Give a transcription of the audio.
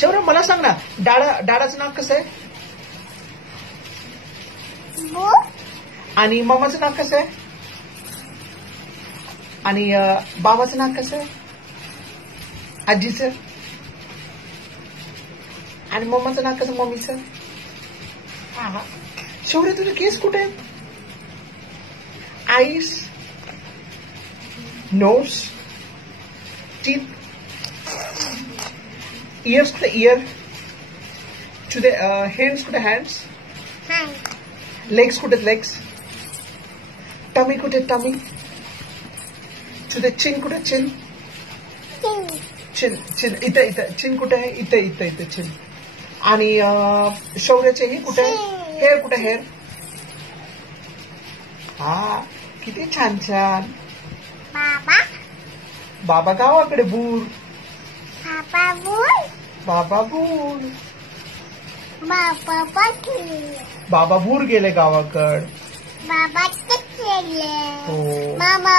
शौर्य मला सांग ना, डाडाचं नाक कसं आहे? आणि मम्माचं नाक कसं आहे? आणि बाबाचं नाक कसं आहे? आजीचं? आणि मम्माचं नाक कसं? मम्मीचं? हा. शौर्य तुझे केस कुठे आहेत? आईस, नोज, टीथ, इयर्स कुठे? इयर टू द हँड्स कुठे? हँड्स. लेग्स कुठे? लेग्स. टमी कुठे? टमी. टू द चिन कुठे? चिन. चिन चिन इथं चिन कुठे आहे? इथं चिन. आणि शौर्याचे हे कुठे? हेअर कुठे? हेअर. हा, किती छान छान. बाबा गावाकडे बूर. बाबा बूर. बाबा बूर गेले गावाकड. बाबा हो. मामा